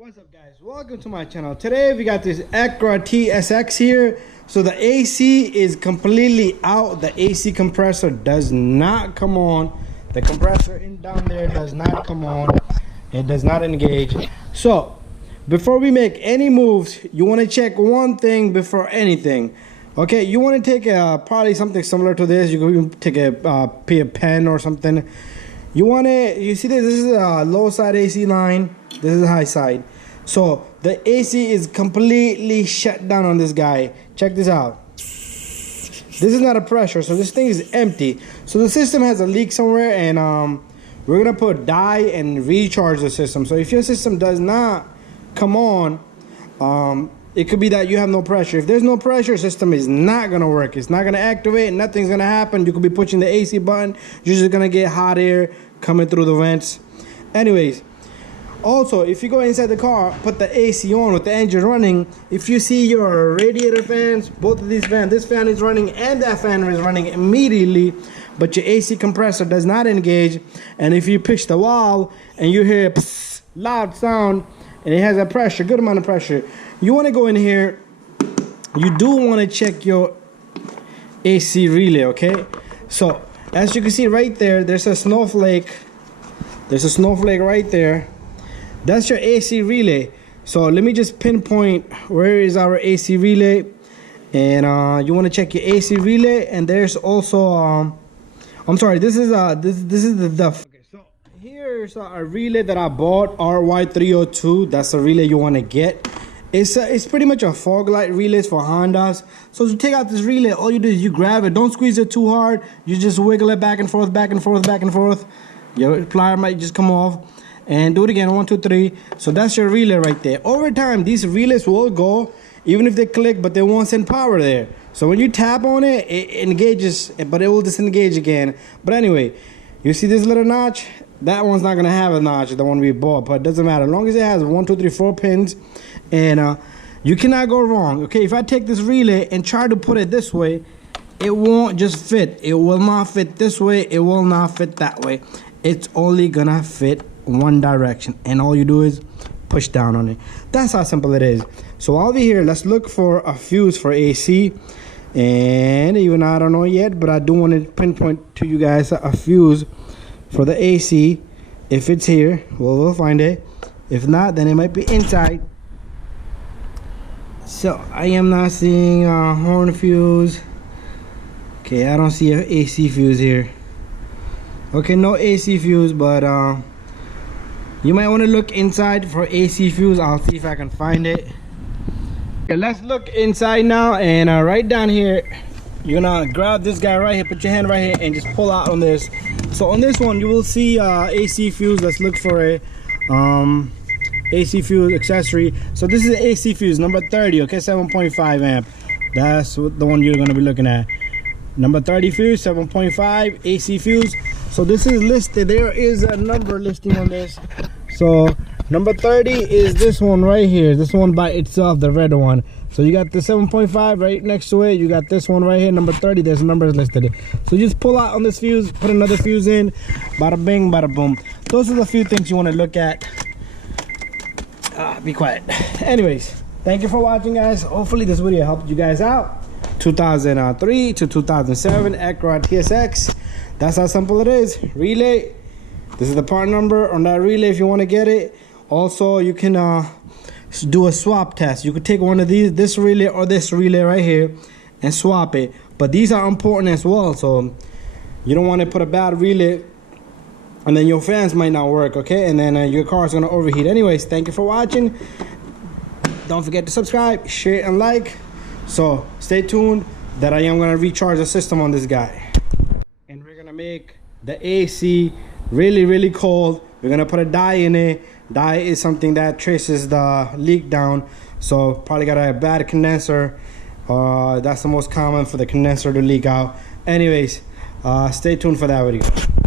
What's up, guys? Welcome to my channel. Today we got this Acura TSX here. So the AC is completely out. The AC compressor does not come on. The compressor in down there does not come on. It does not engage. So before we make any moves, you want to check one thing before anything. Okay, you want to take probably something similar to this. You can take a pen or something. You see this is a low side AC line. This is the high side. So the AC is completely shut down on this guy. Check this out. This is not a pressure, so this thing is empty. So the system has a leak somewhere, and we're gonna put dye and recharge the system. So if your system does not come on, it could be that you have no pressure. If there's no pressure, system is not gonna work. It's not gonna activate. Nothing's gonna happen. You could be pushing the AC button. You're just gonna get hot air coming through the vents. Anyways, also, if you go inside the car, put the AC on with the engine running. If you see your radiator fans, both of these fans, this fan is running and that fan is running immediately, but your AC compressor does not engage. And if you push the wall and you hear psst, loud sound, and it has a pressure, good amount of pressure, you want to go in here. You do want to check your AC relay, okay? So as you can see right there, there's a snowflake. There's a snowflake right there. That's your AC relay. So let me just pinpoint where is our AC relay, and you want to check your AC relay. And there's also I'm sorry, this is the okay, so here's a relay that I bought, R134. That's the relay you want to get. It's pretty much a fog light relays for Hondas. So to take out this relay, all you do is you grab it. Don't squeeze it too hard. You just wiggle it back and forth, back and forth, back and forth. Your plier might just come off. And do it again, 1, 2, 3. So that's your relay right there. Over time, these relays will go, even if they click, but they won't send power there. So when you tap on it, it engages, but it will disengage again. But anyway, you see this little notch? That one's not gonna have a notch, the one we bought, but it doesn't matter. As long as it has 1, 2, 3, 4 pins, and you cannot go wrong. Okay, if I take this relay and try to put it this way, it won't just fit. It will not fit this way. It will not fit that way. It's only gonna fit one direction, and all you do is push down on it. That's how simple it is. So while we're here, let's look for a fuse for AC. And even I don't know yet, but I do want to pinpoint to you guys a fuse for the AC. If it's here, well, we'll find it. If not, then it might be inside. So I am not seeing a horn fuse. Okay, I don't see an AC fuse here. Okay, no AC fuse, but you might want to look inside for AC fuse. I'll see if I can find it. Okay, let's look inside now, and right down here, you're gonna grab this guy right here, put your hand right here, and just pull out on this. So on this one, you will see AC fuse. Let's look for a AC fuse accessory. So this is AC fuse number 30, okay, 7.5 amp. That's the one you're gonna be looking at. Number 30 fuse, 7.5 AC fuse. So this is listed. There is a number listing on this. So number 30 is this one right here. This one by itself, the red one. So you got the 7.5 right next to it. You got this one right here, number 30. There's numbers listed. So you just pull out on this fuse, put another fuse in. Bada bing, bada boom. Those are the few things you want to look at. Be quiet. Anyways, thank you for watching, guys. Hopefully this video helped you guys out. 2003 to 2007 Acura TSX. That's how simple it is. Relay. This is the part number on that relay if you want to get it. Also, you can do a swap test. You could take one of these, this relay or this relay right here, and swap it. But these are important as well, so you don't want to put a bad relay and then your fans might not work, okay? And then your car is going to overheat. Anyways, thank you for watching. Don't forget to subscribe, share, and like. So stay tuned that I am going to recharge the system on this guy. And we're going to make the AC really, really cold. We're going to put a dye in it. Dye is something that traces the leak down. So probably got a bad condenser. That's the most common for the condenser to leak out. Anyways, stay tuned for that video.